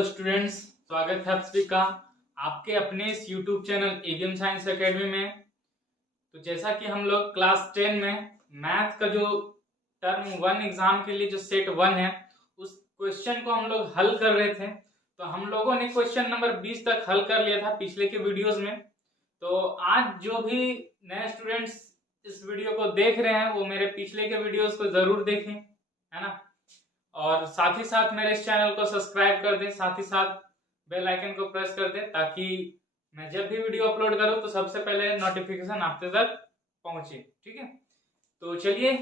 Hello students, स्वागत है आप सभी का आपके अपने इस YouTube channel AVM science academy में। तो जैसा कि हम लोग क्लास 10 में मैथ का जो टर्म 1 एग्जाम के लिए जो सेट 1 है उस क्वेश्चन को हम लोग हल कर रहे थे। तो हम लोगों ने क्वेश्चन नंबर 20 तक हल कर लिया था पिछले के वीडियोस में। तो आज जो भी नए स्टूडेंट्स इस वीडियो को देख रहे हैं वो मेरे पिछले के वीडियोस को जरूर देखें, है ना। और साथ ही साथ मेरे इस चैनल को सब्सक्राइब कर दें, साथ ही साथ बेल आइकन को प्रेस कर दें ताकि मैं जब भी वीडियो अपलोड करूं तो सबसे पहले नोटिफिकेशन आप तक पहुंचे। ठीक है, तो चलिए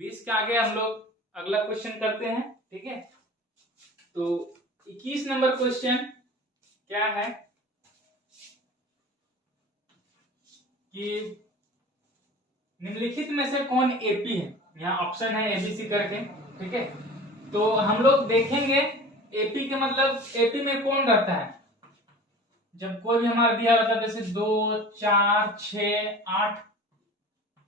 20 के आगे हम लोग अगला क्वेश्चन करते हैं। ठीक है, तो 21 नंबर क्वेश्चन क्या है कि निम्नलिखित में से कौन एपी है। यहाँ ऑप्शन है एबीसी करके। ठीक है, तो हम लोग देखेंगे एपी के मतलब एपी में कौन रहता है। जब कोई भी हमारा दिया रहता है जैसे 2 4 6 8,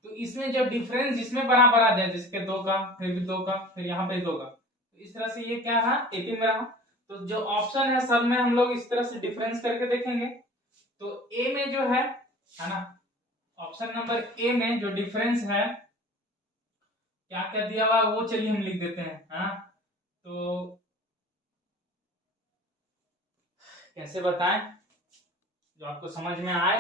तो इसमें जब डिफरेंस जिसमें बराबर आ जाए जिसके 2 का फिर भी 2 का फिर यहाँ पे 2 का, तो इस तरह से ये क्या रहा एपी में रहा। तो जो ऑप्शन है सब में हम लोग इस तरह से डिफरेंस करके देखेंगे। तो ए में जो है ना, ऑप्शन नंबर ए में जो डिफरेंस है क्या क्या दिया हुआ वो चलिए हम लिख देते हैं। हाँ, तो कैसे बताएं जो आपको समझ में आए।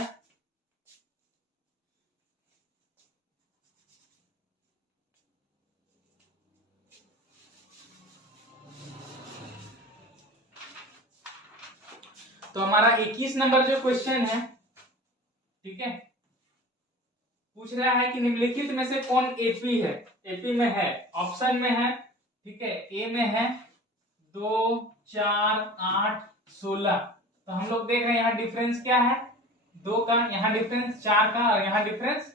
तो हमारा 21 नंबर जो क्वेश्चन है, ठीक है, पूछ रहा है कि निम्नलिखित में से कौन एपी है। एपी में है, ऑप्शन में है। ठीक है, ए में है 2 4 8 16। तो हम लोग देख रहे हैं यहाँ डिफरेंस क्या है 2 का, यहाँ डिफरेंस 4 का और यहाँ डिफरेंस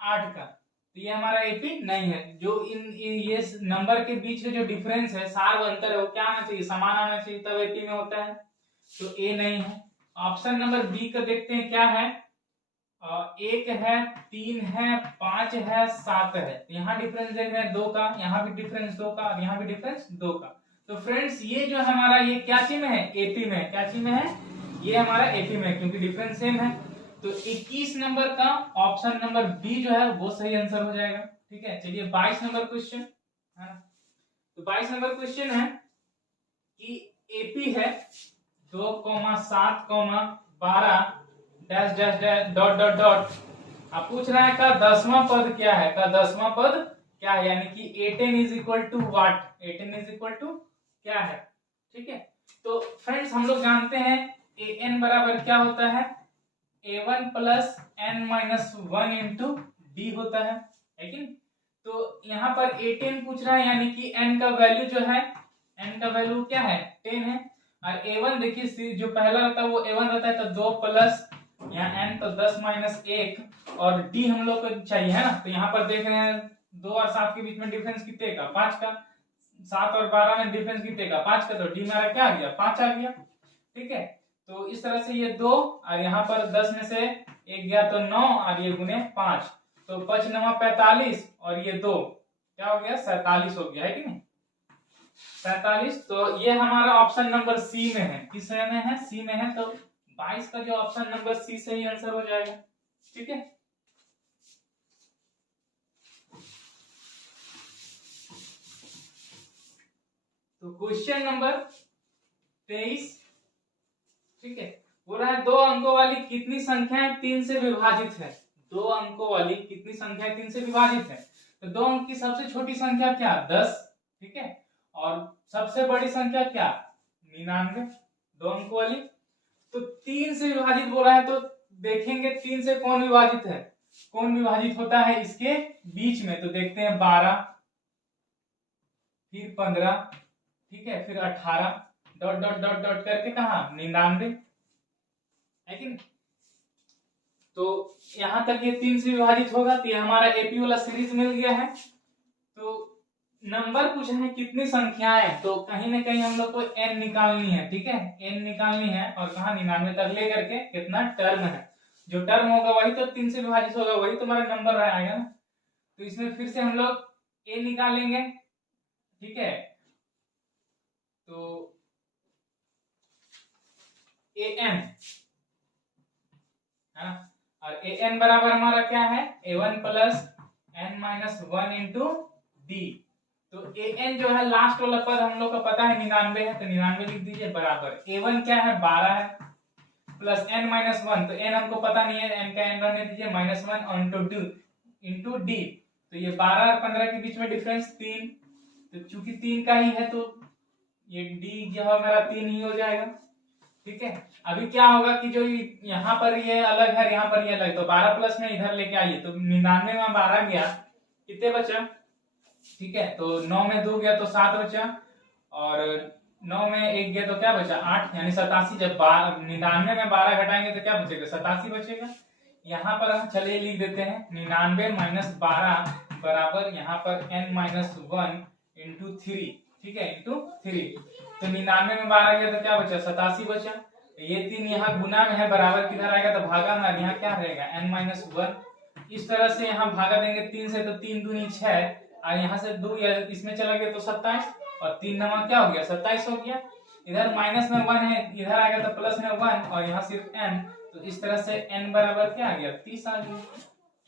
8 का। तो ये हमारा एपी नहीं है। जो इन ये नंबर के बीच में जो डिफरेंस है सार अंतर है वो क्या आना चाहिए, समान आना चाहिए, तब एपी में होता है। तो ए नहीं है। ऑप्शन नंबर बी का देखते हैं क्या है। 1 है 3 है 5 है 7 है। यहाँ डिफरेंस देख रहे हैं 2 का, यहाँ भी डिफरेंस 2 का और यहाँ भी डिफरेंस 2 का। तो फ्रेंड्स ये जो हमारा ये क्या चीज में है, एपी में। क्या चीज में है, ये हमारा एपी में क्योंकि डिफरेंस सेम है। तो 21 नंबर का ऑप्शन नंबर बी जो है वो सही आंसर हो जाएगा। ठीक है, चलिए 22 नंबर क्वेश्चन है। तो 22 नंबर क्वेश्चन है कि एपी है 2,7, 12 dash dash dash dot dot dot. अब पूछ रहा है का 10वां पद क्या है, का 10वां पद क्या है, यानी कि A10 is equal to what, A10 is equal to क्या है। ठीक है, तो फ्रेंड्स हम लोग जानते हैं an बराबर क्या होता है, a1 plus n minus 1 into D होता है लेकिन। तो यहाँ पर A10 पूछ रहा है यानी कि n का वैल्यू जो है, n का वैल्यू क्या है 10 है। और a1 देखिए जो पहला रहता है वो a1 रहता है, तो 2 प्लस यहाँ n तो 10 माइनस 1 और d हम लोग को चाहिए है ना। तो यहाँ पर देख रहे हैं 2 और 7 के बीच में डिफरेंस कितने का, 5 का। 7 और 12 में डिफरेंस कितने का, 5 का। तो d मेरा क्या आ गया, 5 आ गया। ठीक है, तो इस तरह से ये 2 और यहाँ पर 10 में से 1 गया तो 9 और ये गुने 5, तो 5 9 45 और ये 2 क्या हो गया 47 हो गया है कि नहीं, 47। तो ये हमारा ऑप्शन नंबर सी में है। किस में है, सी में है। तो 22 का जो ऑप्शन नंबर सी सही आंसर हो जाएगा। ठीक है, तो क्वेश्चन नंबर 23, ठीक है, बोल रहा है 2 अंकों वाली कितनी संख्याएं 3 से विभाजित है। 2 अंकों वाली कितनी संख्याएं 3 से विभाजित है। तो 2 अंक की सबसे छोटी संख्या क्या, 10। ठीक है, और सबसे बड़ी संख्या क्या 99, 2 अंकों वाली। तो 3 से विभाजित बोला है तो देखेंगे 3 से कौन विभाजित है, कौन विभाजित होता है इसके बीच में। तो देखते हैं 12 फिर 15, ठीक है, फिर 18 डॉट डॉट डॉट डॉट करके कहा 99 है कि नहीं। तो यहां तक ये 3 से विभाजित होगा तो ये हमारा एपी वाला सीरीज मिल गया है। तो नंबर पूछा है कितनी संख्याएं, तो कहीं ना कहीं हम लोग को n निकालनी है। ठीक है, n निकालनी है और कहा 99 तक लेकर के कितना टर्म है, जो टर्म होगा वही तो 3 से विभाजित होगा, वही तुम्हारा नंबर आएगा ना। तो इसमें फिर से हम लोग a निकालेंगे। ठीक है, तो an है ना, और an बराबर हमारा क्या है a1 plus n minus 1 into D. तो an जो है लास्ट वाला पद हम लोग का पता है 99 है, तो 99 लिख दीजिए बराबर a1 क्या है 12 है प्लस n माइनस 1, तो n हमको पता नहीं है, n का n रहने दीजिए माइनस 1 इंटू डी। तो ये 12 और 15 के बीच में डिफरेंस 3, तो चूंकि 3 का ही है तो ये डी जो है मेरा 3 ही हो जाएगा। ठीक है, अभी क्या होगा कि जो यहाँ पर ये अलग है यहाँ पर ये अलग, तो 12 प्लस में इधर लेके आइए, तो 99 में 12 गया, कितने बचा, ठीक है, तो 9 में 2 गया तो 7 बचा, और 9 में 1 गया तो क्या बचा 8, यानी 87। जब 99 में 12 घटाएंगे तो क्या बचेगा 87 बचेगा। यहाँ पर हम चलिए लिख देते हैं 99 माइनस 12 बराबर यहाँ पर n माइनस 1 इंटू 3, ठीक है, इंटू 3। तो 99 में 12 गया तो क्या बचा 87 बचा। ये 3 यहाँ गुना में है, बराबर किधर आएगा तो भागा में, यहाँ क्या रहेगा n माइनस 1। इस तरह से यहाँ भागा देंगे 3 से, तो 3 दूनी 6, और यहाँ से 2 इसमें चला गया तो 27, और 3 नवा क्या हो गया 27 हो गया। इधर माइनस में 1 है, इधर आ गया तो प्लस में 1, और यहाँ सिर्फ n, तो इस तरह से n बराबर क्या आ गया 30 आ गया।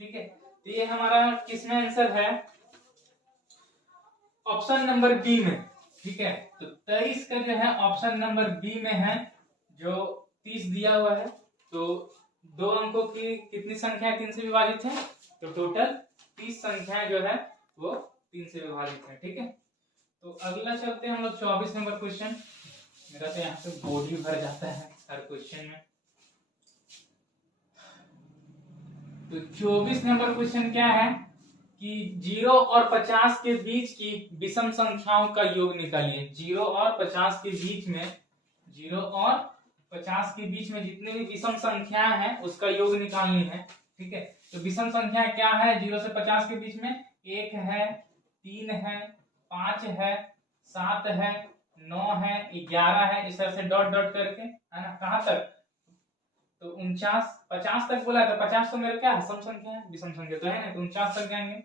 ठीक है, तो ये हमारा किसमें आंसर है ऑप्शन नंबर बी में। ठीक है, तो 23 का जो है ऑप्शन नंबर बी में है, जो 30 दिया हुआ है। तो 2 अंकों की कितनी संख्या 3 से विभाजित है, तो टोटल 30 संख्याएं जो है वो 3 से विभाजित है। ठीक है, तो अगला चलते हैं हम लोग 24 नंबर क्वेश्चन। मेरा तो यहाँ पे बोर्ड ही भर जाता है हर क्वेश्चन में। तो 24 नंबर क्वेश्चन क्या है कि 0 और 50 के बीच की विषम संख्याओं का योग निकालिए। 0 और 50 के बीच में, 0 और 50 के बीच में जितने भी विषम संख्याएं हैं उसका योग निकालनी है। ठीक है, तो विषम संख्या क्या है 0 से 50 के बीच में, 1 है, 3 है, 5 है, 7 है, 9 है, 11 है, इस तरह से डॉट डॉट करके, है ना, कहां तक, तो 49 50 तक बोला था। 50 तो मेरा क्या है सम संख्या है, विषम संख्या तो है ना, तो 49 तक जाएंगे।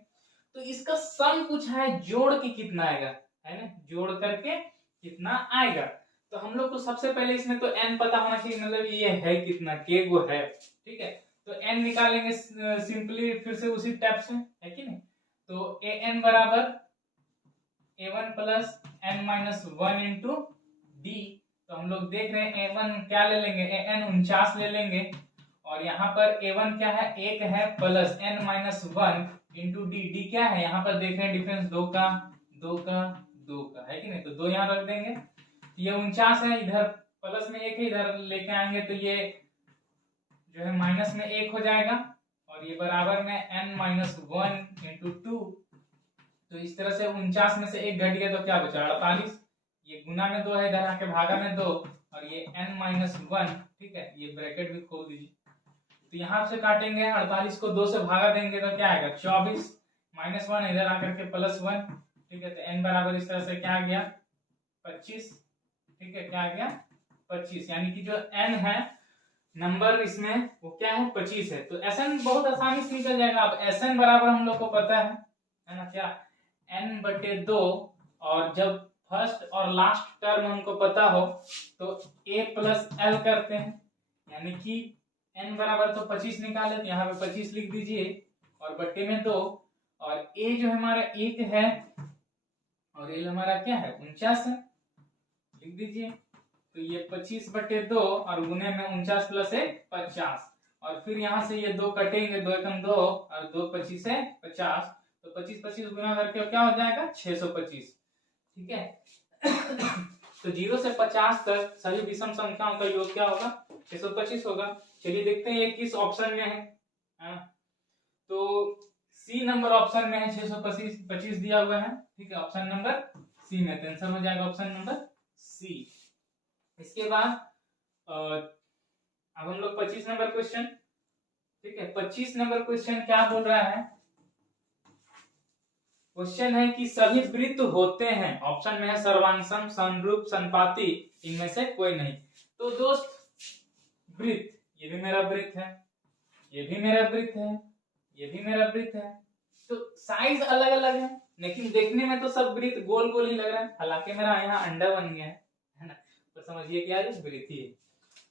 तो इसका सम पूछा है, जोड़ के कितना आएगा, है ना, जोड़ करके कितना आएगा। तो हम लोग को सबसे पहले इसमें तो n पता होना चाहिए, मतलब ये है कितना, के वो है। ठीक है, तो n निकालेंगे सिंपली फिर से उसी टाइप से, है कि नहीं। तो an बराबर a1 plus n minus 1 into D. तो हम लोग देख रहे हैं a1 क्या ले लेंगे, an 49 ले लेंगे, और यहाँ पर a1 क्या है 1 है, plus n minus 1 into D. D क्या है यहाँ पर देख रहे हैं डिफरेंस 2 का 2 का 2 का, है कि नहीं, तो 2 यहाँ रख देंगे। ये 49 है, इधर प्लस में 1 है, इधर लेके आएंगे तो ये जो है माइनस में 1 हो जाएगा, और ये बराबर में n माइनस 1 इंटू 2। तो इस तरह से 49 में से 1 घट गया तो क्या बचा 48। ये गुना में 2 है, इधर आके भागा में 2, और ये n माइनस 1। ठीक है, ये ब्रैकेट भी खोल दीजिए। तो यहाँ से काटेंगे 48 को 2 से भागा देंगे तो क्या आएगा 24, माइनस 1 इधर आकर के प्लस 1। ठीक है, तो n बराबर इस तरह से क्या आ गया 25। ठीक है, क्या आ गया 25, यानी कि जो n है नंबर इसमें वो क्या है 25 है। तो Sn बहुत आसानी से निकल जाएगा। अब Sn बराबर हम लोग को पता है ना, क्या n/2, और जब फर्स्ट और लास्ट टर्म हमको पता हो तो a प्लस एल करते हैं, यानी कि n बराबर तो 25 निकाले, तो यहाँ पे 25 लिख दीजिए, और बट्टे में 2, और a जो हमारा 1 है, और l हमारा क्या है 49 है, लिख दीजिए। तो ये 25/2, और गुने में 49 प्लस 1 50, और फिर यहाँ से ये 2 कटेंगे, 2 एकम 2, और 2 25 है 50, तो 25 25 गुना करके क्या हो जाएगा 625। ठीक है, तो 0 से 50 तक सभी विषम संख्याओं का योग क्या होगा 625 होगा। चलिए देखते हैं ये किस ऑप्शन में है ना, तो सी नंबर ऑप्शन में है, 625 दिया हुआ है। ठीक है, ऑप्शन नंबर सी में, तो आंसर हो जाएगा ऑप्शन नंबर सी। इसके बाद अब हम लोग 25 नंबर क्वेश्चन। ठीक है, 25 नंबर क्वेश्चन क्या बोल रहा है, क्वेश्चन है कि सभी वृत्त होते हैं, ऑप्शन में है सर्वांशम, समरूप, संपाती, इनमें से कोई नहीं। तो दोस्त वृत्त, ये भी मेरा वृत्त है, ये भी मेरा वृत्त है, ये भी मेरा वृत्त है, तो साइज अलग अलग है, लेकिन देखने में तो सब वृत्त गोल गोल ही लग रहा है। हालांकि मेरा यहाँ अंडा बन गया है ना, तो समझिए क्या ये वृत्त ही है।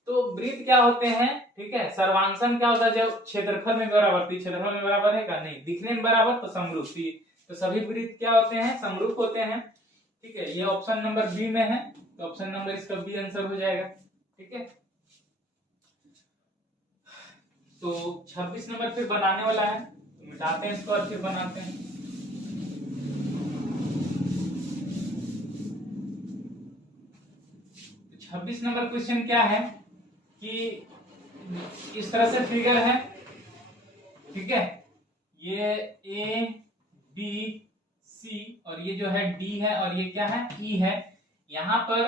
तो वृत्त क्या होते हैं, ठीक है, सर्वांशन क्या होता है, जब क्षेत्रफल में बराबर, तो क्षेत्रफल में बराबर है का नहीं, दिखने में बराबर तो समरूप, तो सभी वृत्त क्या होते हैं, समरूप होते हैं, ठीक है। ये ऑप्शन नंबर बी में है, तो ऑप्शन नंबर इसका बी आंसर हो जाएगा, ठीक है। तो 26 नंबर फिर बनाने वाला है, तो मिटाते हैं इसको और फिर बनाते हैं। तो 26 नंबर क्वेश्चन क्या है कि इस तरह से फिगर है, ठीक है, ये ए बी सी और ये जो है डी है और ये क्या है, ई है। यहाँ पर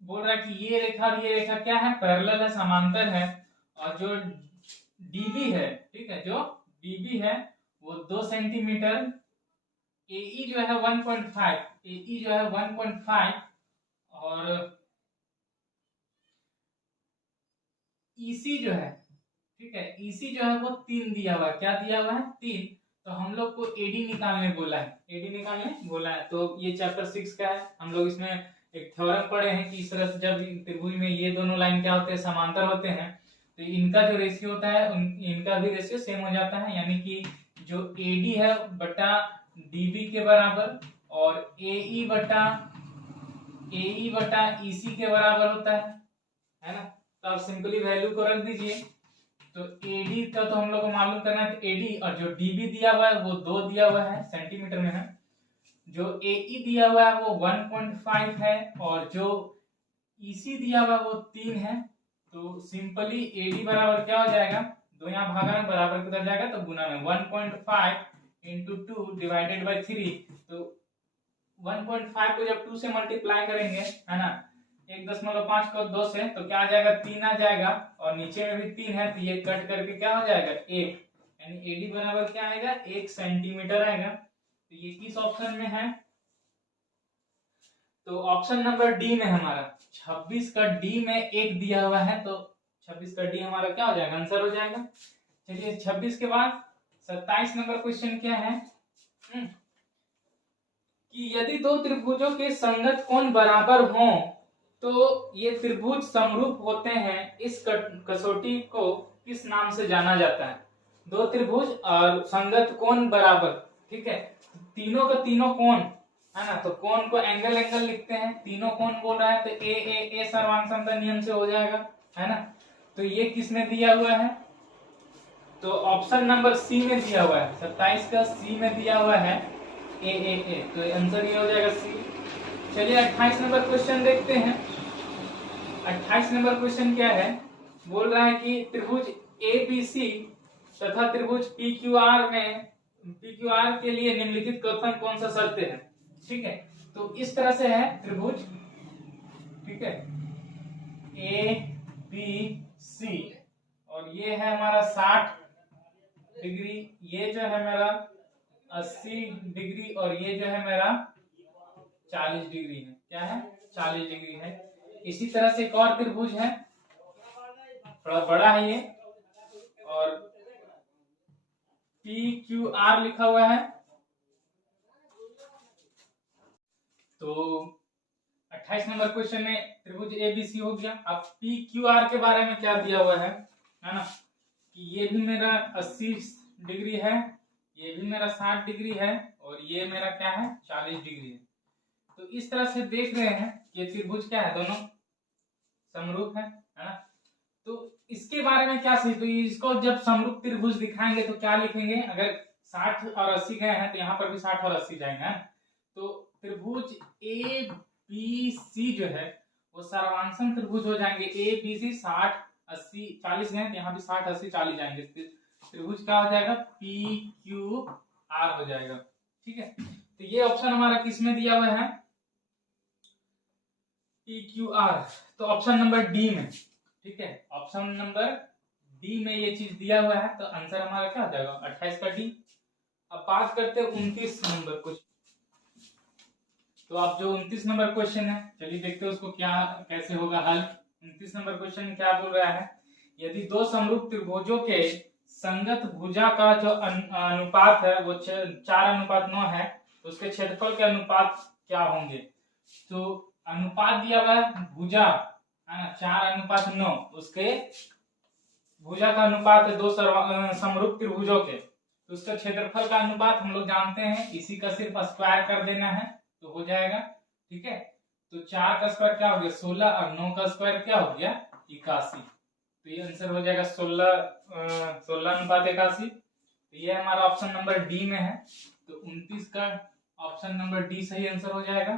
बोल रहा है कि ये रेखा और ये रेखा क्या है, पैरेलल है, समांतर है, और जो डीबी है, ठीक है, जो डीबी है वो 2 सेंटीमीटर, एई जो है 1.5, एई जो है 1.5 और ईसी जो है, ठीक है, ईसी जो है वो 3 दिया हुआ है, क्या दिया हुआ है, 3। तो हम लोग को एडी निकालने बोला है, एडी निकालने बोला है। तो ये चैप्टर 6 का है, हम लोग इसमें एक थ्योरम पढ़े हैं कि इस तरह से जब त्रिभुज में ये दोनों लाइन क्या होते हैं, समांतर होते हैं, तो इनका जो रेशियो होता है इनका भी रेशियो सेम हो जाता है, यानी कि जो एडी है बटा डीबी के बराबर और एई बटा ईसी के बराबर होता है ना। तो आप सिंपली वैल्यू को रख दीजिए। तो एडी का तो हम लोग को मालूम करना है, तो एडी और जो डीबी दिया हुआ है वो 2 दिया हुआ है, सेंटीमीटर में है, जो एई दिया हुआ है वो 1.5 है और जो ईसी दिया हुआ है वो 3 है। तो सिंपली एडी बराबर क्या हो जाएगा, 2 यहाँ भागा में बराबर किधर जाएगा, तो गुना में 1.5 इंटू 2 डिवाइडेड बाई 3। तो 1.5 को जब 2 से मल्टीप्लाई करेंगे, है ना, 1.5 को 2 से, तो क्या आ जाएगा, 3 आ जाएगा, और नीचे में भी 3 है, तो ये कट करके क्या हो जाएगा, 1, यानी एडी बराबर क्या आएगा, 1 सेंटीमीटर आएगा। तो ये किस ऑप्शन में है, तो ऑप्शन नंबर डी में हमारा 26 का डी में 1 दिया हुआ है, तो 26 का डी हमारा क्या हो जाएगा, आंसर हो जाएगा। चलिए 26 के बाद 27 नंबर क्वेश्चन क्या है कि यदि दो त्रिभुजों के संगत कोण बराबर हों तो ये त्रिभुज समरूप होते हैं, इस कसौटी को किस नाम से जाना जाता है। दो त्रिभुज और संगत कोण बराबर, ठीक है, तीनों का तीनों कोण है ना, तो कोण को एंगल लिखते हैं, तीनों कोण बोल रहा है, तो ए सर्वांग समता नियम से हो जाएगा, है ना। तो ये किसमें दिया हुआ है, तो ऑप्शन नंबर सी में दिया हुआ है, 27 का सी में दिया हुआ है ए, तो आंसर ये हो जाएगा सी। चलिए 28 नंबर क्वेश्चन देखते हैं। 28 नंबर क्वेश्चन क्या है, बोल रहा है कि त्रिभुज एबीसी तथा त्रिभुज पीक्यूआर के लिए निम्नलिखित कथन कौन सा सत्य है, ठीक है। तो इस तरह से है त्रिभुज, ठीक है, ए बी सी और ये है हमारा 60 डिग्री, ये जो है मेरा 80 डिग्री और ये जो है मेरा 40 डिग्री है, क्या है, 40 डिग्री है। इसी तरह से एक और त्रिभुज है, थोड़ा बड़ा है ये, और पी क्यू आर लिखा हुआ है। तो 28 नंबर क्वेश्चन में त्रिभुज एबीसी हो गया। अब पी क्यू आर के बारे में क्या दिया हुआ है ना, कि ये भी मेरा 80 डिग्री है, ये भी मेरा 60 डिग्री है और ये मेरा क्या है, 40 डिग्री है। तो इस तरह से देख रहे हैं कि त्रिभुज क्या है, दोनों समरूप है ना। तो इसके बारे में क्या सीख, तो इसको जब समरूप त्रिभुज दिखाएंगे तो क्या लिखेंगे, अगर 60 और 80 गए हैं तो यहाँ पर भी 60 और 80 जाएंगे। तो त्रिभुज ए बी सी जो है वो सर्वांशन त्रिभुज हो जाएंगे, ए बी सी 60 80 40 गए तो यहाँ भी 60 80 40 जाएंगे, त्रिभुज क्या हो जाएगा, पी क्यू आर हो जाएगा, ठीक है। तो ये ऑप्शन हमारा किसमें दिया हुआ है, पी क्यू आर, तो ऑप्शन नंबर डी में, ठीक है, ऑप्शन नंबर डी में ये चीज दिया हुआ है, तो आंसर हमारा क्या हो जाएगा, 28 का डी। अब बात करते हैं 29 नंबर क्वेश्चन। तो आप जो 29 नंबर क्वेश्चन है, चलिए देखते हैं उसको क्या कैसे होगा हल। 29 नंबर क्वेश्चन क्या बोल रहा है, यदि दो समरूप त्रिभुजों के संगत भुजा का जो अनुपात है वो 4:9 है, तो उसके क्षेत्रफल के अनुपात क्या होंगे। तो अनुपात दिया हुआ है भुजा है ना, 4:9 उसके भुजा का अनुपात है दो समरूप त्रिभुजों के, तो उसका क्षेत्रफल का अनुपात हम लोग जानते हैं, इसी का सिर्फ स्क्वायर कर देना है तो हो जाएगा। ठीक है, तो 4 का स्क्वायर क्या हो गया 16 और 9 का स्क्वायर क्या हो गया 81, तो ये आंसर हो जाएगा 16:81। तो ये हमारा ऑप्शन नंबर डी में है, तो 29 का ऑप्शन नंबर डी सही आंसर हो जाएगा।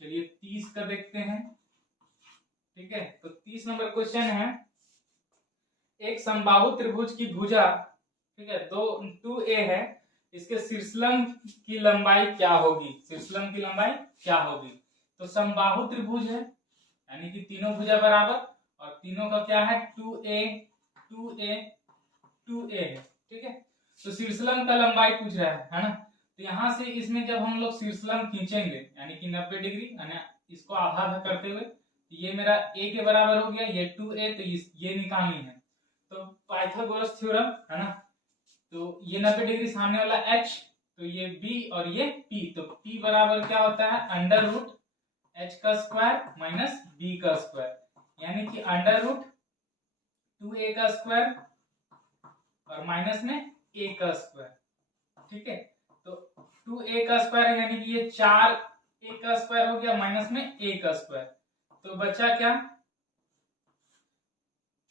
चलिए 30 का देखते हैं। ठीक है, तो 30 नंबर क्वेश्चन है, एक समबाहु त्रिभुज की भुजा, ठीक है, 2a है, इसके शीर्षलंब की लंबाई क्या होगी, शीर्षलंब की लंबाई क्या होगी। तो समबाहु त्रिभुज है यानी कि तीनों भुजा बराबर, और तीनों का क्या है 2a 2a 2a है। ठीक है, तो शीर्षलंब का लंबाई पूछ रहा है ना, तो यहाँ से इसमें जब हम लोग शीर्षलंब खींचेंगे यानी कि 90 डिग्री, इसको आधा आधा करते हुए, ये मेरा a के बराबर हो गया, ये 2a, तो ये निकालनी है, तो पाइथागोरस थ्योरम है ना, तो ये 90 डिग्री सामने वाला h, तो ये b और ये p, तो p बराबर क्या होता है अंडर रूट h का स्क्वायर माइनस b का स्क्वायर, यानी कि अंडर रूट 2a का स्क्वायर और माइनस में a का स्क्वायर। ठीक है, तो 2a का स्क्वायर यानी कि ये 4a का स्क्वायर हो गया माइनस में a का स्क्वायर, तो बचा क्या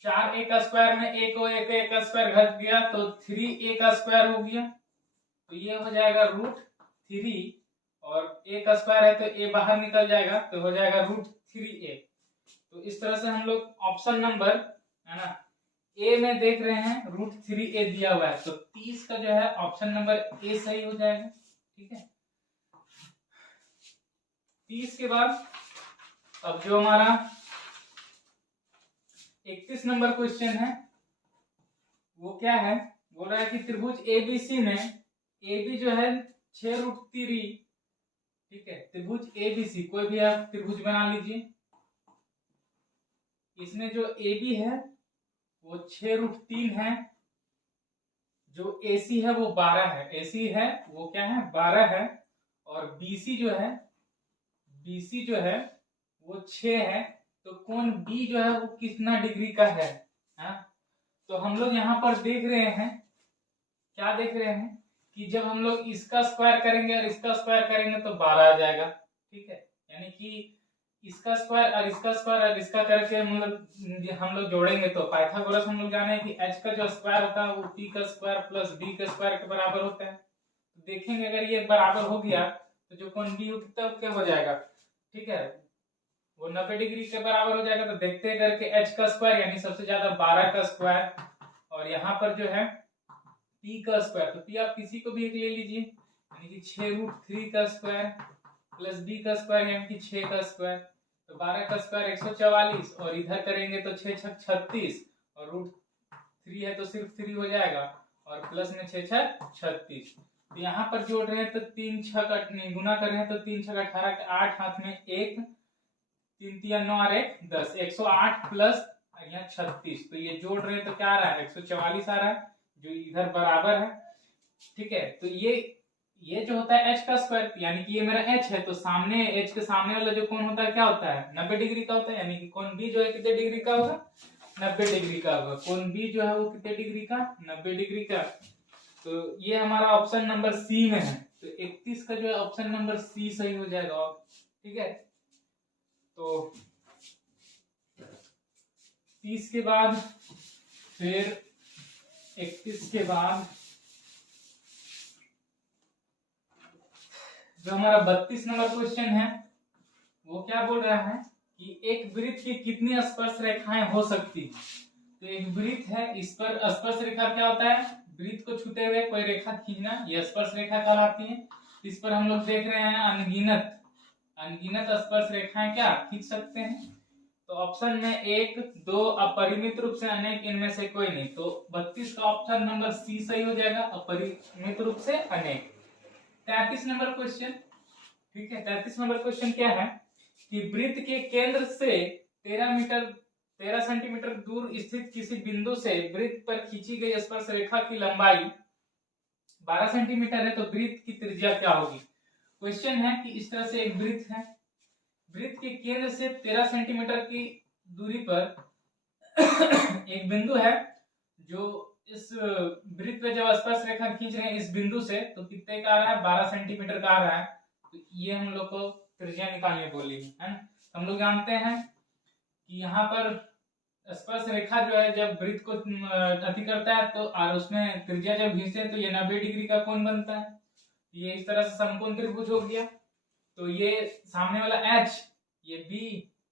4a का स्क्वायर में a को a का स्क्वायर घट गया तो 3a का स्क्वायर हो गया, तो ये हो जाएगा रूट 3, और a का स्क्वायर है तो a बाहर निकल जाएगा तो हो जाएगा रूट 3a। तो इस तरह से हम लोग ऑप्शन नंबर है ना ए में देख रहे हैं रूट 3a दिया हुआ है, तो 30 का जो है ऑप्शन नंबर ए सही हो जाएगा। ठीक है, 30 के बाद अब जो हमारा 31 नंबर क्वेश्चन है वो क्या है, बोल रहा है कि त्रिभुज एबीसी में AB जो है 6√3, ठीक है, त्रिभुज एबीसी कोई भी आप त्रिभुज बना लीजिए, इसमें जो AB है वो 6√3 है, जो AC है वो 12 है, AC है वो क्या है 12 है, और BC जो है वो 6 है, तो कोण B जो है वो कितना डिग्री का है, हा? तो हम लोग यहाँ पर देख रहे हैं, क्या देख रहे हैं कि जब हम लोग इसका स्क्वायर करेंगे और इसका स्क्वायर करेंगे तो 12 आ जाएगा। ठीक है, यानी कि इसका स्क्वायर और इसका स्क्वायर और इसका करके मतलब हम लोग जोड़ेंगे तो पाइथागोरस हम लोग जाने हैं कि h का जो स्क्वायर होता है वो p का स्क्वायर प्लस b का स्क्वायर के बराबर होता है, तो देखेंगे अगर ये बराबर हो गया तो जो कोण b हो तब क्या हो जाएगा, ठीक है, वो 90 डिग्री के बराबर हो जाएगा। तो देखते हैं करके h का स्क्वायर यानी सबसे ज्यादा 12 का स्क्वायर, और यहाँ पर जो है p का स्क्वायर, तो p आप किसी को भी एक ले लीजिए यानी कि 6√3 का स्क्वायर प्लस b का स्क्वायर यानी कि 6 का स्क्वायर, तो 12 का स्क्वायर 144, और इधर करेंगे तो 6 छक 36, और √3 है तो सिर्फ 3 हो जाएगा, और प्लस में 6 छक 36, तो यहाँ पर जोड़ रहे हैं तो 3 छक गुना कर रहे हैं तो 3 छक 18, 8 हाथ में 1, 3 3 9 और 1 10, 108 प्लस यहाँ 36, तो ये जोड़ रहे हैं तो क्या आ रहा है 144 आ रहा है, जो इधर बराबर है। ठीक है, तो ये जो होता है h का स्क्वायर यानी कि ये मेरा h है, तो सामने h के सामने वाला जो कोण होता है क्या होता है 90 डिग्री का होता है, यानी कि कोण b जो है कितने डिग्री का होगा 90 डिग्री का होगा, कोण b जो है वो कितने डिग्री का 90 डिग्री का, तो ये हमारा ऑप्शन नंबर सी में है, तो 31 का जो है ऑप्शन नंबर सी सही हो जाएगा। ठीक है, तो 30 के बाद फिर 31 के बाद जो हमारा 32 नंबर क्वेश्चन है वो क्या बोल रहा है कि एक वृत्त की कितनी स्पर्श रेखाएं हो सकती है। तो एक वृत्त है, इस पर स्पर्श रेखा क्या होता है, वृत्त को छूते हुए कोई रेखा खींचना, यह स्पर्श रेखा कहलाती है। इस पर हम लोग देख रहे हैं अनगिनत स्पर्श रेखाएं क्या खींच सकते हैं, तो ऑप्शन में 1 2 अपरिमित रूप से अनेक, इनमें से कोई नहीं, तो 32 का ऑप्शन नंबर सी सही हो जाएगा, अपरिमित रूप से अनेक। 33 नंबर क्वेश्चन, ठीक है, 33 नंबर क्वेश्चन क्या है कि वृत्त के केंद्र से 13 सेंटीमीटर दूर स्थित किसी बिंदु से वृत्त पर खींची गई स्पर्श रेखा की लंबाई 12 सेंटीमीटर है, तो वृत्त की त्रिज्या क्या होगी। क्वेश्चन है कि इस तरह से एक वृत्त है, वृत्त के केंद्र से 13 सेंटीमीटर की दूरी पर एक बिंदु है जो इस वृत्त पे जब स्पर्श रेखा खींच रहे हैं इस बिंदु से, तो कितने का आ रहा है, 12 सेंटीमीटर का आ रहा है। तो ये हम लोग को त्रिज्या निकालनी बोली है ना। हम लोग जानते हैं कि यहाँ पर स्पर्श रेखा जो है जब वृत्त को अति करता है तो और उसमें त्रिज्या जब खींचते हैं तो ये 90 डिग्री का कोण बनता है। ये इस तरह से समकोण त्रिभुज हो गया। तो ये सामने वाला h, ये b,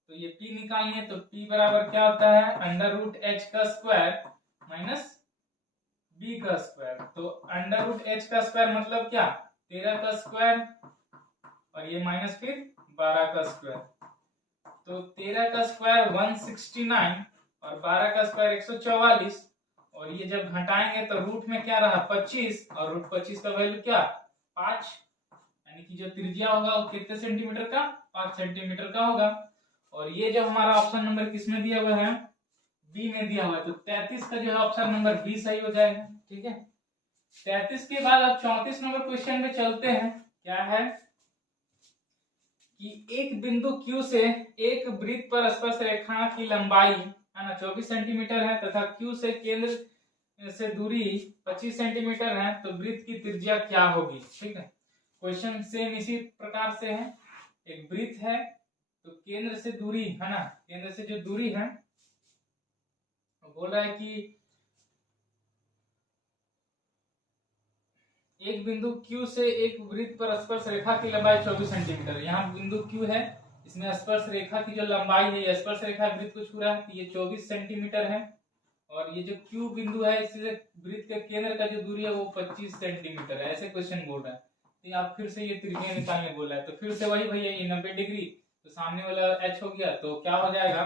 तो ये p निकालनी है। तो p बराबर क्या होता है, अंडर रूट h का स्क्वायर माइनस b का स्क्वायर। तो अंडर रूट h का स्क्वायर मतलब क्या, 13 का स्क्वायर और ये माइनस फिर 12 का स्क्वायर। तो 13 का स्क्वायर 169 और 12 का स्क्वायर 144। और ये जब घटाएंगे तो रूट में क्या रहा, 25, और रूट 25 का वैल्यू क्या, 5, यानी कि जो त्रिज्या होगा वो कितने सेंटीमीटर का, 5 सेंटीमीटर का होगा। और ये जो हमारा ऑप्शन नंबर किसमें दिया हुआ है, बी में दिया हुआ है। तो 33 का जो है ऑप्शन नंबर बी सही हो जाएगा। ठीक है, 33 के बाद अब 34 नंबर क्वेश्चन में चलते हैं। क्या है कि एक बिंदु Q से एक वृत्त पर स्पर्श रेखा की लंबाई है ना 24 सेंटीमीटर है तथा Q से केंद्र से दूरी 25 सेंटीमीटर है, तो वृत्त की त्रिज्या क्या होगी। ठीक है, क्वेश्चन सेम इसी प्रकार से है। एक वृत्त है तो केंद्र से दूरी है ना, केंद्र से जो दूरी है बोल रहा है कि एक बिंदु Q से एक वृत्त पर स्पर्श रेखा की लंबाई 24 सेंटीमीटर। यहाँ बिंदु Q है, इसमें स्पर्श रेखा की जो लंबाई है, स्पर्श रेखा वृत्त को छू रहा है, तो ये 24 सेंटीमीटर है। और ये जो Q बिंदु है, इससे वृत्त के केंद्र का जो दूरी है वो 25 सेंटीमीटर है। ऐसे क्वेश्चन बोल रहा है। तो आप फिर से ये त्रिज्या निकालने बोल रहा है। तो फिर से वही भैया, ये 90 डिग्री, तो सामने वाला h हो गया, तो क्या हो जाएगा,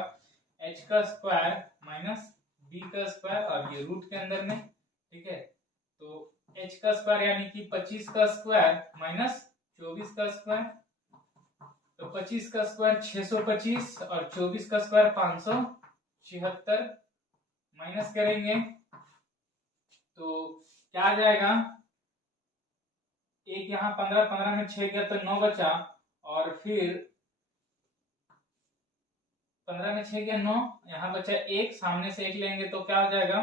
h का स्क्वायर माइनस b का स्क्वायर और ये रूट के अंदर में। ठीक है, तो h का स्क्वायर यानी कि 25 का स्क्वायर माइनस 24 का स्क्वायर। तो 25 का स्क्वायर 625 और 24 का स्क्वायर 576। माइनस करेंगे तो क्या आ जाएगा, एक यहाँ 15, 15 में 6 गया तो 9 बचा, और फिर 15 में 6 गया 9, यहाँ बचा 1, सामने से 1 लेंगे तो क्या हो जाएगा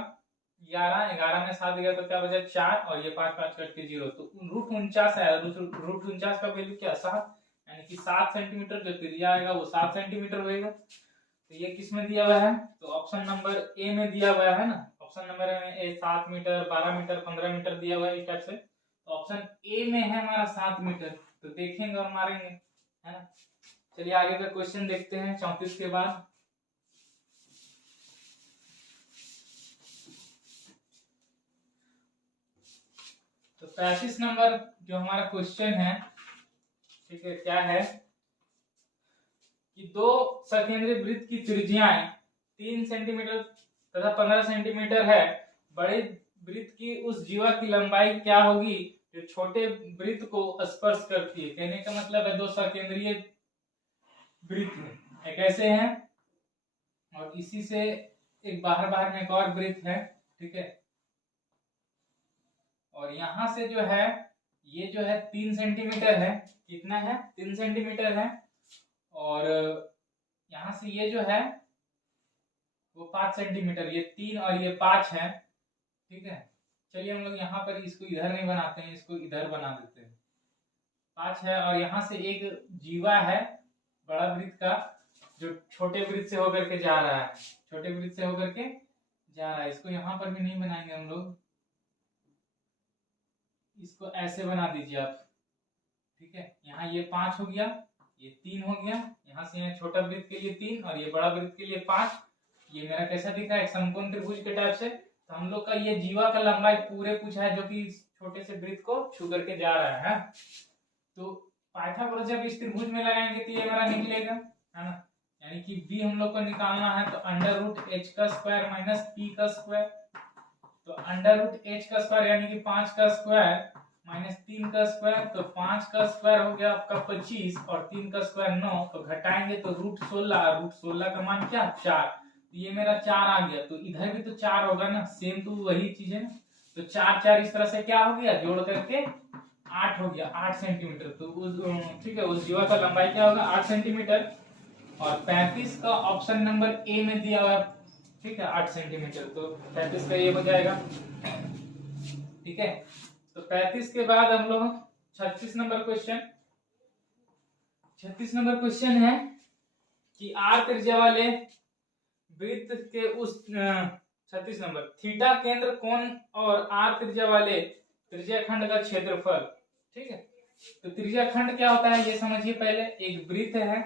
11, 11 में 7 गया तो क्या बचा 4, और ये 5 5 कट के 0। तो रूट 49 है, रूट 49 का वैल्यू क्या 7, यानी कि 7 सेंटीमीटर जो त्रिज्या आएगा वो 7 सेंटीमीटर होगा। तो ये किस में दिया हुआ है, तो ऑप्शन नंबर ए में दिया हुआ है ना। Option number A 7 metre, 12 metre, 15 metre दिया हुआ है इस टाइप से। तो ऑप्शन ए में है हमारा 7 मीटर। तो देखेंगे और मारेंगे, है ना। चलिए आगे का क्वेश्चन देखते हैं 34 के बाद। तो 35 नंबर जो हमारा क्वेश्चन है, ठीक है, क्या है कि दो सकेंद्रीय वृत्त की त्रिज्याएं 3 सेंटीमीटर तथा 15 सेंटीमीटर है। बड़े वृत्त की उस जीवा की लंबाई क्या होगी जो छोटे वृत्त को स्पर्श करती है। कहने का मतलब है दो सकेंद्रीय वृत्त एक ऐसे हैं और इसी से एक बाहर बाहर में एक और वृत्त है। ठीक है, और यहां से जो है ये जो है 3 सेंटीमीटर है। कितना है, 3 सेंटीमीटर है। और यहां से ये जो है वो 5 सेंटीमीटर, ये 3 और ये 5 है। ठीक है, चलिए हम लोग यहाँ पर इसको इधर नहीं बनाते हैं, इसको इधर बना देते हैं। 5 है और यहाँ से एक जीवा है बड़ा वृत्त का जो छोटे वृत्त से होकर के जा रहा है, छोटे वृत्त से होकर के जा रहा है। इसको यहाँ पर भी नहीं बनाएंगे हम लोग, इसको ऐसे बना दीजिए आप। ठीक है, यहाँ ये 5 हो गया, ये 3 हो गया, यहाँ से यहाँ छोटा वृत्त के लिए 3 और ये बड़ा वृत्त के लिए 5। ये मेरा कैसा दिख रहा है, एक समकोण त्रिभुज के टाइप से। तो हम लोग का ये जीवा का लंबाई पूरे पूछा है जो कि छोटे से वृत्त को छू करके जा रहा है। तो पाइथागोरस जब इस त्रिभुज में लगाएंगे तो ये हमारा निकलेगा, है ना। यानी कि b हम लोग को निकालना है, तो अंडर रूट h का स्क्वायर माइनस p का स्क्वायर। तो अंडर रूट h का स्क्वायर यानी कि 5 का स्क्वायर माइनस 3 का स्क्वायर। तो 5 का स्क्वायर हो गया आपका 25 और 3 का स्क्वायर 9। तो घटाएंगे तो रूट 16, रूट 16 का मान क्या 4। तो ये मेरा 4 आ गया। तो इधर भी तो 4 होगा ना, सेम तो वही चीज है ना। तो 4 4 इस तरह से क्या हो गया, जोड़ करके 8 हो गया, 8 सेंटीमीटर। तो उस ठीक है, उस जीवा का लंबाई क्या होगा 8 सेंटीमीटर। और 35 का ऑप्शन नंबर ए में दिया हुआ है, ठीक है 8 सेंटीमीटर, तो 35 का ये हो जाएगा। ठीक है, तो 35 के बाद हम लोग 36 नंबर क्वेश्चन, 36 नंबर क्वेश्चन है कि आर त्रिज्या वाले वृत्त के उस 36 नंबर, थीटा केंद्र कोण और आर त्रिज्या वाले त्रिज्या खंड का क्षेत्रफल। ठीक है, तो त्रिज्या खंड क्या होता है ये समझिए पहले। एक वृत्त है,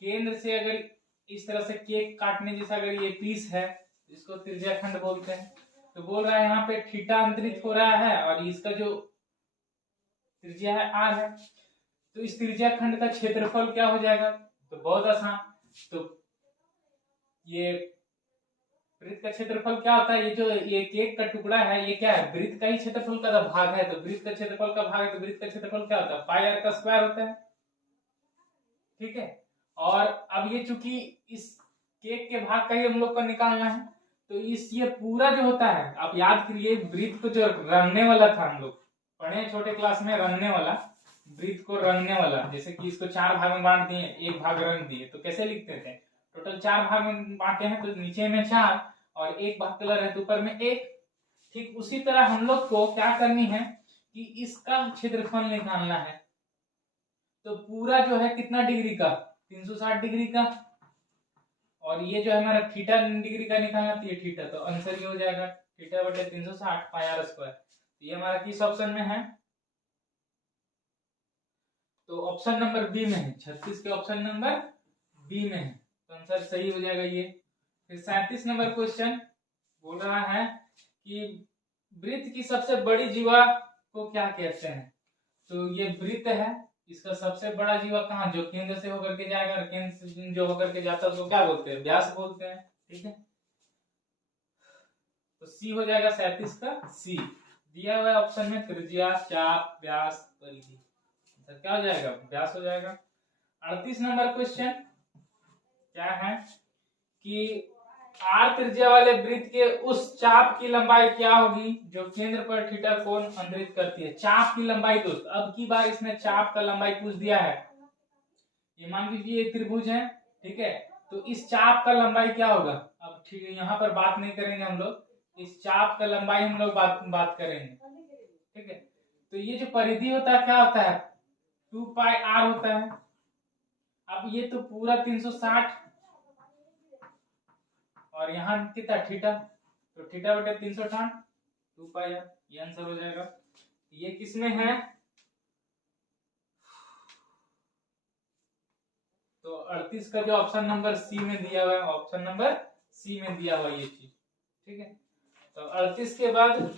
केंद्र से अगर इस तरह से केक काटने जैसा अगर ये पीस है, इसको त्रिज्या खंड बोलते हैं। तो बोल रहा है यहाँ पे थीटा अंतरित हो रहा है और इसका जो त्रिज्या है आर है, तो इस त्रिज्या खंड का क्षेत्रफल क्या हो जाएगा, तो बहुत आसान। तो ये वृत्त का क्षेत्रफल क्या होता है, ये जो ये केक का टुकड़ा है ये क्या है, वृत्त का ही क्षेत्रफल का भाग है, तो वृत्त का क्षेत्रफल का भाग है, तो वृत्त का क्षेत्रफल क्या होता है, पाई आर का स्क्वायर होता है। ठीक है, और अब ये चूंकि इस केक के भाग का ही हम लोग को निकालना है, तो इस ये पूरा जो होता है, आप याद करिए वृत्त को जो रंगने वाला था, हम लोग पढ़े छोटे क्लास में, रंगने वाला वृत्त को रंगने वाला, जैसे कि इसको 4 भाग में बांट दिए, एक भाग रंग दिए, तो कैसे लिखते थे, टोटल 4 भाग में बांटे हैं, तो नीचे में 4 और एक भाग कलर है तो ऊपर में 1। ठीक उसी तरह हम लोग को क्या करनी है कि इसका क्षेत्रफल निकालना है। तो पूरा जो है कितना डिग्री का, 360 डिग्री का, और ये जो है हमारा थीटा डिग्री का निकालना, तो ये थीटा, तो आंसर ये हो जाएगा थीटा बटे 360 पाई आर स्क्वायर। तो ये हमारा किस ऑप्शन में है, तो ऑप्शन नंबर बी में है, 36 के ऑप्शन नंबर बी में है, तो आंसर सही हो जाएगा ये। फिर 37 नंबर क्वेश्चन बोल रहा है कि वृत्त की सबसे बड़ी जीवा को क्या कहते हैं। तो ये वृत्त है, इसका सबसे बड़ा जीवा कहाँ, जो केंद्र से होकर के जाएगा, केंद्र से जो होकर के जाता है उसको क्या बोलते हैं, व्यास बोलते हैं। ठीक है, तो सी हो जाएगा 37 का सी, दिया हुआ है ऑप्शन में त्रिज्या, चाप, व्यास, परिधि, तो क्या हो जाएगा, व्यास हो जाएगा। 38 नंबर क्वेश्चन क्या है कि आर त्रिज्या वाले वृत्त के उस चाप की लंबाई क्या होगी जो केंद्र पर थीटा कोण अंतरित करती है। चाप की लंबाई दोस्त, अब की बार इसमें चाप का लंबाई पूछ दिया है। ये मान लीजिए एक त्रिभुज है, ठीक है, तो इस चाप का लंबाई क्या होगा, अब ठीक है यहाँ पर बात नहीं करेंगे हम लोग, इस चाप का लंबाई हम लोग बात करेंगे। ठीक है, तो ये जो परिधि होता है क्या होता है, 2 पाई आर होता है। अब ये तो पूरा 360 और यहाँ कितना थीटा, तो थीटा बटे 360 2 पाई आर, ये आंसर हो जाएगा। ये किसमें है, तो 38 का जो ऑप्शन नंबर सी में दिया हुआ है, ऑप्शन नंबर सी में दिया हुआ ये चीज। ठीक है, तो 38 के बाद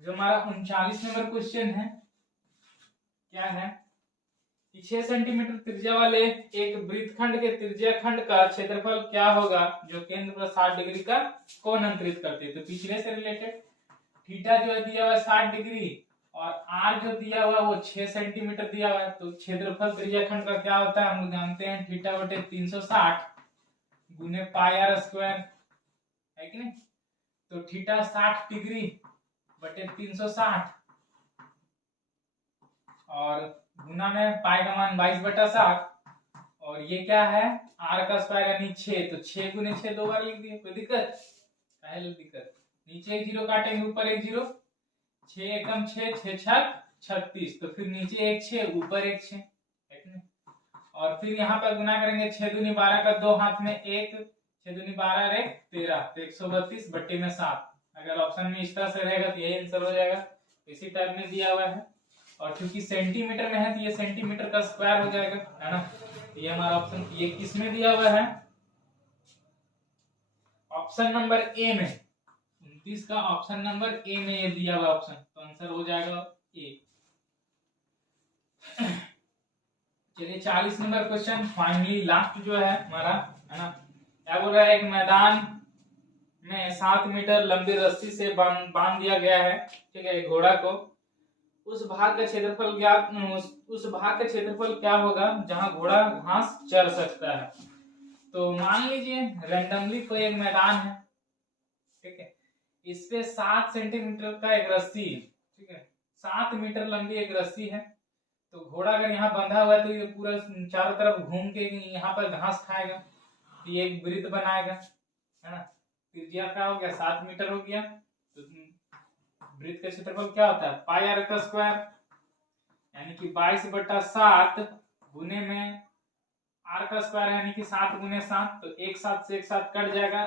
जो हमारा 39 नंबर क्वेश्चन है क्या है कि 6 सेंटीमीटर त्रिज्या वाले एक वृत्तखंड के त्रिज्या खंड का क्षेत्रफल क्या होगा जो केंद्र पर 60 डिग्री का कोण अंतरित करते हैं। तो पिछले से रिलेटेड थीटा जो है दिया हुआ है 60 डिग्री और आर जो दिया हुआ है वो 6 सेंटीमीटर दिया हुआ है, तो क्षेत्रफल त्रिज्या खंड का क्या होता है हम लोग जानते हैं, थीटा बटे 360 गुने पाई आर स्क्वायर, है कि नहीं। तो थीटा 60 डिग्री बटे 360 और गुना में पाई का मान 22/7 और ये क्या है आर का स्क्वायर यानी 6, तो 6 गुने 6 दो बार लिख दिए, कोई दिक्कत, पहले दिक्कत, नीचे एक जीरो काटेंगे ऊपर एक जीरो, 6 एकम 6 6 छक 36, तो फिर नीचे एक 6 ऊपर एक 6, और फिर यहाँ पर गुना करेंगे 6 दूनी 12 का 2 हाथ में 1, 6 दूनी 12 और 1 13, तो 132 बट्टे में 7। अगर ऑप्शन में इस तरह से रहेगा तो यही आंसर हो जाएगा, इसी टाइप में दिया हुआ है, और क्योंकि सेंटीमीटर में है तो ये सेंटीमीटर का स्क्वायर हो जाएगा, है ना। ये हमारा ऑप्शन, ये किस में दिया हुआ है, ऑप्शन नंबर ए में, 29 का ऑप्शन नंबर ए में ये दिया हुआ ऑप्शन, तो आंसर हो जाएगा ए। चलिए 40 नंबर क्वेश्चन फाइनली लास्ट जो है हमारा, है ना। क्या बोल रहा है, एक मैदान में 7 मीटर लंबी रस्सी से बांध दिया गया है, ठीक है, घोड़ा को, उस भाग का क्षेत्रफल ज्ञात, उस भाग का क्षेत्रफल क्या होगा जहां घोड़ा घास चर सकता है। तो मान लीजिए रैंडमली कोई एक मैदान है, ठीक है, इस पे 7 सेंटीमीटर का एक रस्सी है, ठीक है, 7 मीटर लंबी एक रस्सी है। तो घोड़ा अगर यहाँ बंधा हुआ है तो ये पूरा चारों तरफ घूम के यहाँ पर घास खाएगा, तो ये एक वृत्त बनाएगा, है ना। त्रिज्या क्या हो गया, 7 मीटर हो गया। तो वृत्त का क्षेत्रफल क्या होता है, पाई आर का स्क्वायर, यानी कि 22/7 गुने में आर का स्क्वायर यानी कि 7 गुने 7, तो एक 7 से एक 7 कट जाएगा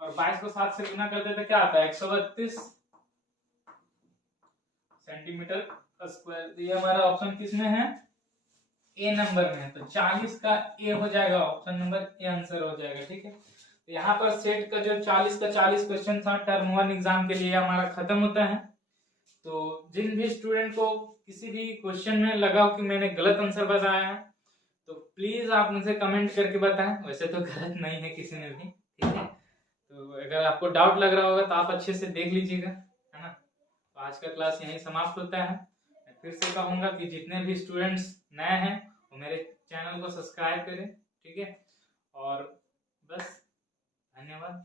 और 22 को 7 से गुना करते तो क्या आता है 132 सेंटीमीटर स्क्वायर। तो ये हमारा ऑप्शन किस में है, ए नंबर में है। तो 40 का ए हो जाएगा, ऑप्शन नंबर ए आंसर हो जाएगा। ठीक है, तो यहाँ पर सेट का जो 40 का 40 क्वेश्चन था टर्म 1 एग्जाम के लिए हमारा खत्म होता है। तो जिन भी स्टूडेंट को किसी भी क्वेश्चन में लगा हो कि मैंने गलत आंसर बताया है तो प्लीज आप मुझे कमेंट करके बताएं। वैसे तो गलत नहीं है किसी ने भी, ठीक है। तो अगर आपको डाउट लग रहा होगा तो आप अच्छे से देख लीजिएगा, है ना। तो आज का क्लास यहीं समाप्त होता है। मैं फिर से कहूंगा कि जितने भी स्टूडेंट्स नए हैं वो मेरे चैनल को सब्सक्राइब करें, ठीक है। और बस, धन्यवाद।